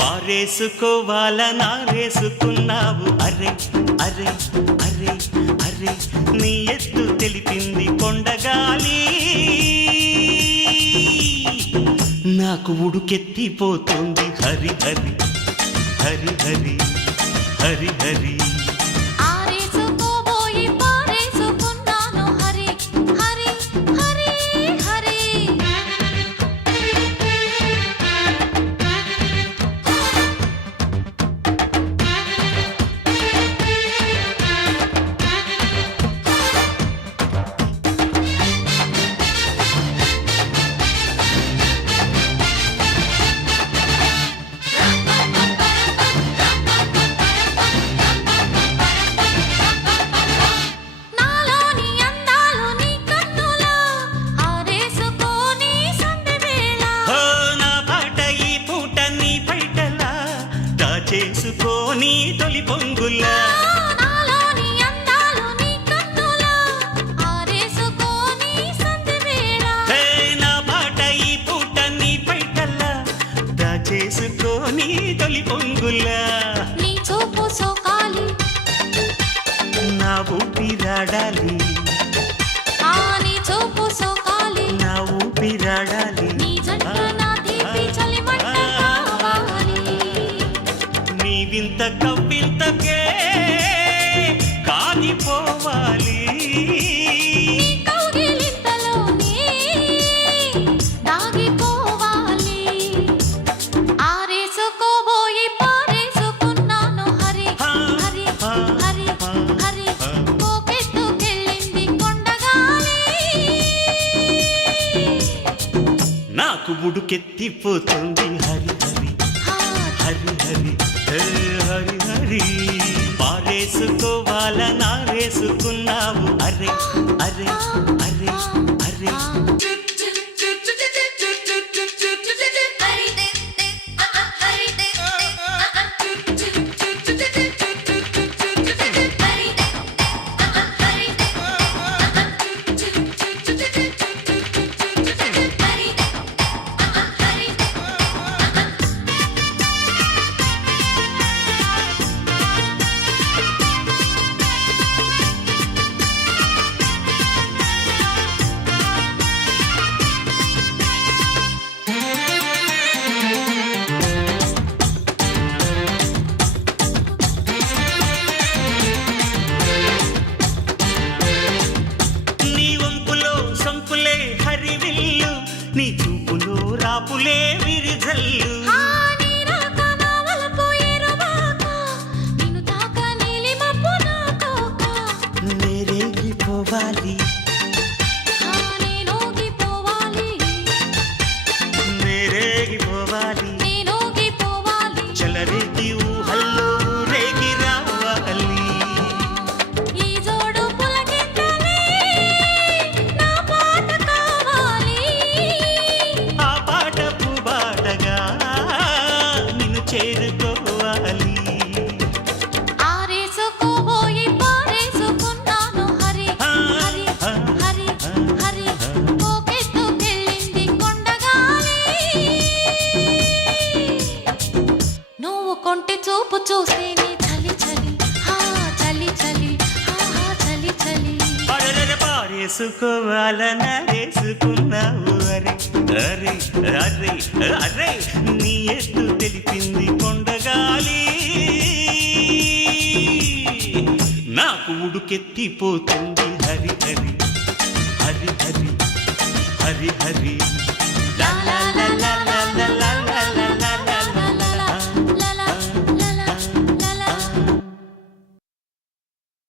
పారేసుకోవాలనారేసుకున్నావు అరే అరే అరే అరే నీ ఎత్తు తెలిపింది కొండగాలి నాకు ఉడుకెత్తిపోతుంది హరి హరి హరి హరి హరి హరి చేసుకొని తొలి పొంగులా నా పాట ఈ పూట నీ పైటల్లా దాచేసుకొని తొలి పొంగులా నీ చూపు సోకాలి నా ఊపిరాడాలి నీ చూపు సోకాలి నా ఊపిరాడాలి నీ జంట నా తీపి చలిమంట వింత కవ్వింతకే కాగిపోవాలి దాగిపోవాలి ఆరేసుకోబోయి పారేసుకున్నాను హరి హరి హరి హరి పోకెత్తుకెళ్ళింది కొండగాలి నాకు ఉడుకెత్తిపోతుంది హరి హరి హరి హరి హరి హరి పారేసుకోవాలనారేసుకున్నావు అరే అరే అరే అరే నీ చూపులో రాపులే విరిజల్లు నేరేగిపోవాలి నేరేగిపోవాలి చలరేగి ఊహల్లో రేగి రావాలి చేరుకోవాలి ఆరేసుకోబోయి పారేసుకున్నాను హరి హరి హరి హరి పోకెత్తుకెళ్ళింది కొండగాలి నువ్వు కొంటి చూపు చూస్తేనే చలి చలి చలి చలి చలి చలి పారేసుకోవాలనారేసుకున్నావు అరే అరే అరే అరే నీ ఎత్తు తెలిపింది కొండగాలి నాకు ఉడుకెత్తిపోతుంది హరి హరి హరి హరి హరి హరి